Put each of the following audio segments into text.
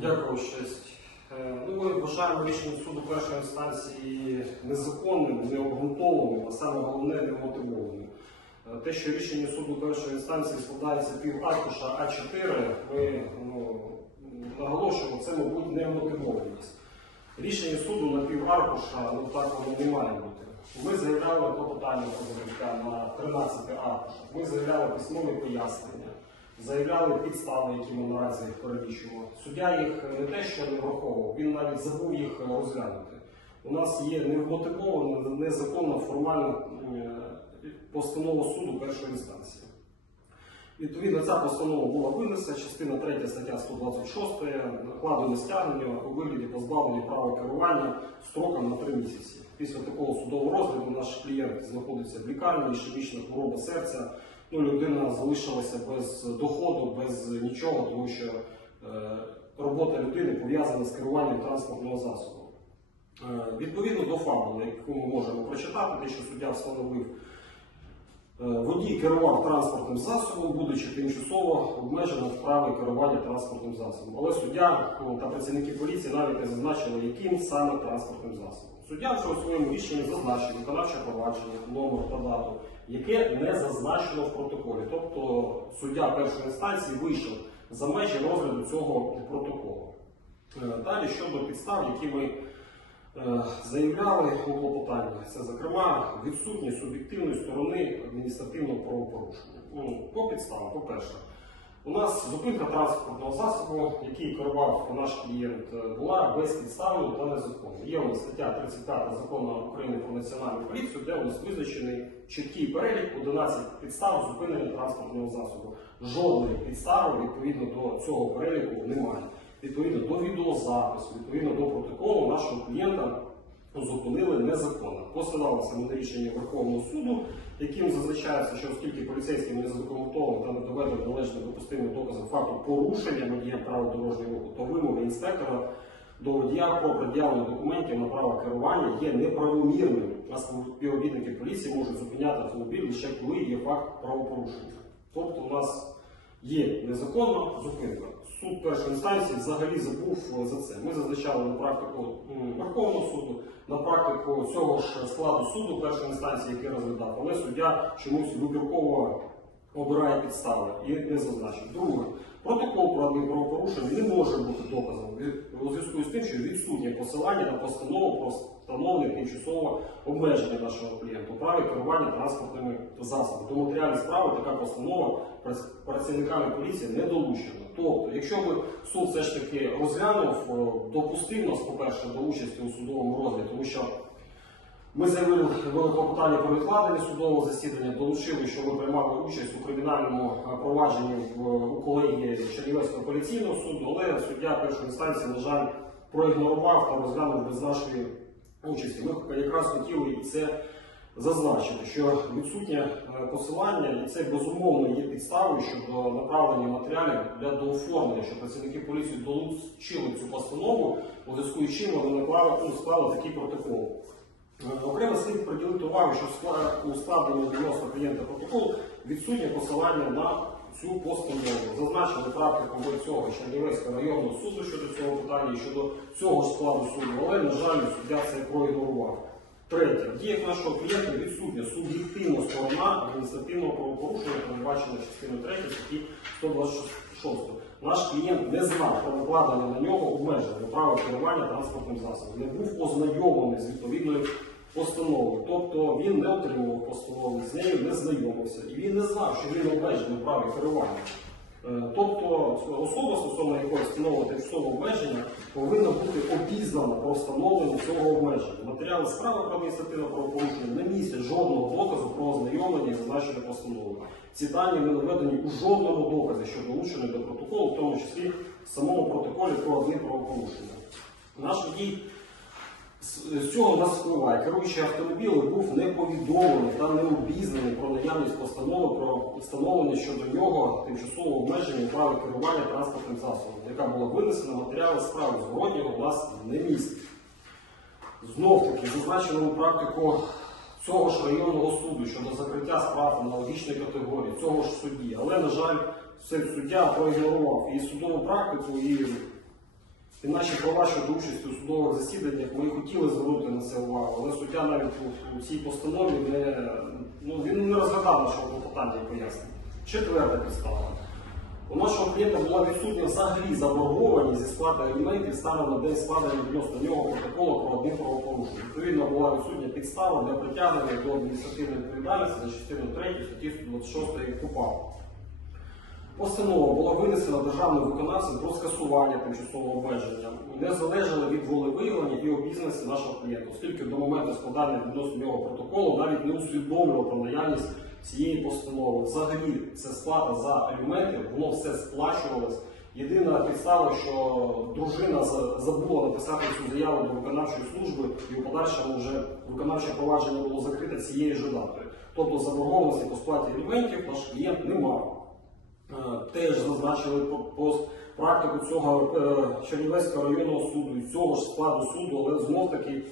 Дякую, честь. Е, Ну, ми вважаємо рішення суду першої інстанції незаконним, необґрунтованим, а саме головне немотивованим. Е, Те, що рішення суду першої інстанції складається пів аркуша А4, ми ну, наголошуємо, це, мабуть, немотивованість. Рішення суду на пів аркуша, ну так воно не має бути. Ми заявляли клопотання позовника на 13 аркушах, ми заявляли письмові пояснення, заявляли підстави, які ми наразі перелічуємо. Суддя їх не те, що не враховував, він навіть забув їх розглянути. У нас є невмотивована, незаконна формальна е, постанова суду першої інстанції. Відповідно, ця постанова була винесена, частина 3 стаття 126, накладене стягнення у вигляді позбавлення права керування строком на 3 місяці. Після такого судового розгляду наш клієнт знаходиться в лікарні, ішемічна хвороба серця. Ну, людина залишилася без доходу, без нічого, тому що е, робота людини пов'язана з керуванням транспортного засобу. Е, відповідно до фабули, яку ми можемо прочитати, те, що суддя встановив. Е, Водій керував транспортним засобом, будучи тимчасово обмеженим в керування транспортним засобом. Але суддя ну, та працівники поліції навіть не зазначили, яким саме транспортним засобом. Суддя вже у своєму рішенні зазначив виконавче провадження, номер та дату, яке не зазначено в протоколі. Тобто суддя першої інстанції вийшов за межі розгляду цього протоколу. Е, Далі щодо підстав, які ми Е, заявляли у клопотанні. Це, зокрема, відсутність суб'єктивної сторони адміністративного правопорушення. Ну, по підставам, по-перше, у нас зупинка транспортного засобу, який керував наш клієнт, е, була безпідставною та незаконною. Є у нас стаття 35 закону України про національну поліцію, де у нас визначений чіткий перелік 11 підстав зупинення транспортного засобу. Жодної підстави відповідно до цього переліку немає відповідно до відеозапису, відповідно до протоколу нашого клієнта зупинили незаконно. Посилалися ми на рішення Верховного суду, яким зазначається, що оскільки поліцейським не задокументовано та не доведено належно допустимим доказом факту порушення водієм права дорожнього руху, то вимоги інспектора до водія про пред'явлення документів на право керування є неправомірним, а співробітники поліції можуть зупиняти автомобіль лише коли є факт правопорушення. Тобто у нас є незаконна зупинка. Суд першої інстанції взагалі забув за це. Ми зазначали на практику Верховного суду, на практику цього ж складу суду першої інстанції, який розглядав, але суддя чомусь вибірково обирає підстави і не зазначив. Друге, протокол про адмінправопорушення не може бути доказом у зв'язку з тим, що відсутнє посилання на постанову про встановлення тимчасового обмеження нашого клієнта праві керування транспортними засобами. До матеріалів справи така постанова працівниками поліції не долучена. Тобто, якщо би суд все ж таки розглянув, е, допустив нас, по-перше, до участі у судовому розгляді, тому що ми заявили вели клопотання про відкладення судового засідання, долучили, що ми приймали участь у кримінальному е, провадженні у колегії Чернівецького поліційного суду, але суддя першої інстанції, на жаль, проігнорував та розглянув без нашої участі. Ми якраз хотіли це зазначити, що відсутнє е, посилання, і це безумовно є підставою щодо направлення матеріалів для дооформлення, що працівники поліції долучили цю постанову, у зв'язку з чим вони наклали, ну, склали такий протокол. Е, Окремо слід приділити увагу, що у складенні 90 клієнта протоколу відсутнє посилання на цю постанову. Зазначили практику цього Чернівецького районного суду щодо цього питання і щодо цього складу суду, але, на жаль, суддя це проігнорував. Третє, в діях нашого клієнта відсутня суб'єктивна сторона адміністративного правопорушення, передбачена частиною 3 статті 126. Наш клієнт не знав про накладення на нього обмеження права керування транспортним засобом, не був ознайомлений з відповідною постановою. Тобто він не отримував постанови, з нею не знайомився, і він не знав, що він обмежений право керування. Е, Тобто особа, стосовно якої встановлено тимчасове обмеження, повинна бути обізнана про встановлення цього обмеження. Матеріали справи про адміністративне правопорушення не містять жодного доказу про ознайомлення і зазначення постанови. Ці дані не наведені у жодному доказі, що долучений до протоколу, в тому числі в самому протоколі про адмінправопорушення. Наш водій з цього нас впливає. Керуючий автомобілем був не повідомлений та не обізнаний про наявність постанови про встановлення щодо нього тимчасового обмеження у праві керування транспортним засобом, яка була винесена матеріали справи у нас не містить. Знов таки, зазначеному практику цього ж районного суду щодо закриття справ аналогічної категорії, цього ж судді. Але, на жаль, цей суддя проігнорував і судову практику, і І наші права щодо участі у судових засіданнях ми хотіли звернути на це увагу, але суддя навіть у, цій постанові не, ну, він не розглядав нашого клопотання пояснення. Четверта підстава. У нашого клієнта була відсутня взагалі заборгованість зі сплати аліментів станом на день складення відносно нього протоколу про одне правопорушення. Відповідно, була відсутня підстава для притягнення до адміністративної відповідальності за частину 3 статті 126 КУПА. Постанова була винесена державним виконавцем про скасування тимчасового обмеження. Не залежала від волевиявлення і обізнаності нашого клієнта, оскільки до моменту складання відносно нього протоколу навіть не усвідомлював про наявність цієї постанови. Взагалі, це сплата за аліменти, воно все сплачувалось. Єдина підстава, що дружина забула написати цю заяву до виконавчої служби, і у подальшому вже виконавче провадження було закрите цією ж датою. Тобто заборгованості по сплаті аліментів наш клієнт не мав. Е, теж зазначили по, по практику цього е, Чернівецького районного суду і цього ж складу суду, але знов таки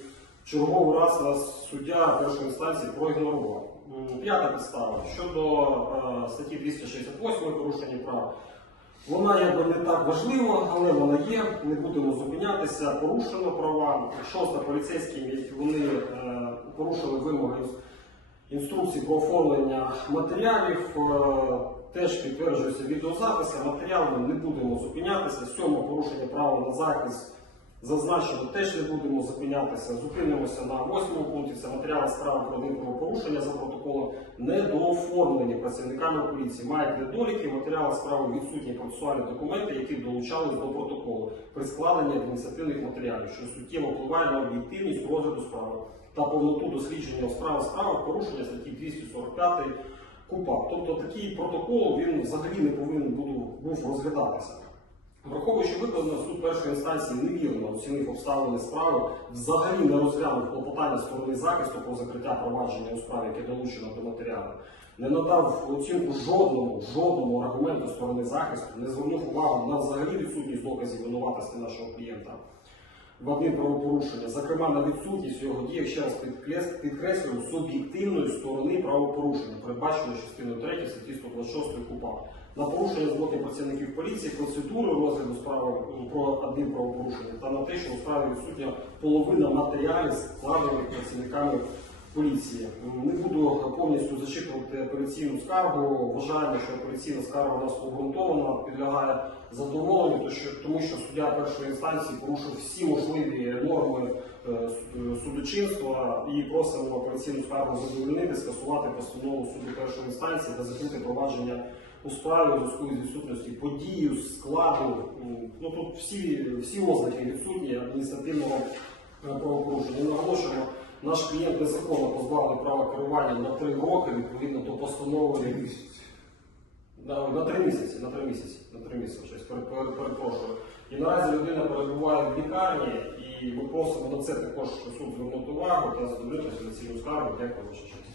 черговий раз нас суддя першої інстанції проігнорував. П'ята підстава щодо е, статті 268 порушення прав. Вона якби не так важлива, але вона є. Не будемо зупинятися. Порушено права. Шоста поліцейські вони порушили вимоги інструкції про оформлення матеріалів. Теж підтверджується відеозаписи, матеріалами не будемо зупинятися. Сьоме порушення права на захист зазначено, теж не будемо зупинятися. Зупинимося на восьмому пункті. Це матеріали справи про правопорушення за протоколом недооформлені працівниками поліції. Мають недоліки, матеріали справи відсутні процесуальні документи, які долучались до протоколу при складенні адміністративних матеріалів, що суттєво впливає на об'єктивність розгляду справи та повноту дослідження справи справи порушення статті 245 КУПАП. Тобто такий протокол він взагалі не повинен був, розглядатися. Враховуючи викладено, суд першої інстанції невірно оцінив обставини справи, взагалі не розглянув клопотання сторони захисту про закриття провадження у справі, яке долучено до матеріалу, не надав оцінку жодному, жодному аргументу сторони захисту, не звернув увагу на взагалі відсутність доказів винуватості нашого клієнта одне правопорушення, зокрема на відсутність в його діях, ще раз підкрес- підкреслюю, суб'єктивної сторони правопорушення, передбаченої частиною 3 статті 126 КУПА. На порушення з боку працівників поліції процедури розгляду справи про одне правопорушення та на те, що у справі відсутня половина матеріалів, складених працівниками поліції. Не буду повністю зачитувати апеляційну скаргу. Вважаємо, що апеляційна скарга у нас обґрунтована, підлягає задоволенню, тому що суддя першої інстанції порушив всі можливі норми е, судочинства і просимо апеляційну скаргу задовольнити, скасувати постанову суду першої інстанції та закрити провадження у справі у зв'язку з відсутності події, складу. Ну тут всі, всі ознаки відсутні адміністративного е, правопорушення. Наголошуємо, наш клієнт незаконно позбавлений права керування на три роки відповідно до постанови. На, на три місяці, на три місяці, на три місяці, щось пере- пере- перепрошую. І наразі людина перебуває в лікарні, і ми просимо на це також суд звернути увагу та задовольнити апеляційну скаргу. Дякую, за честь.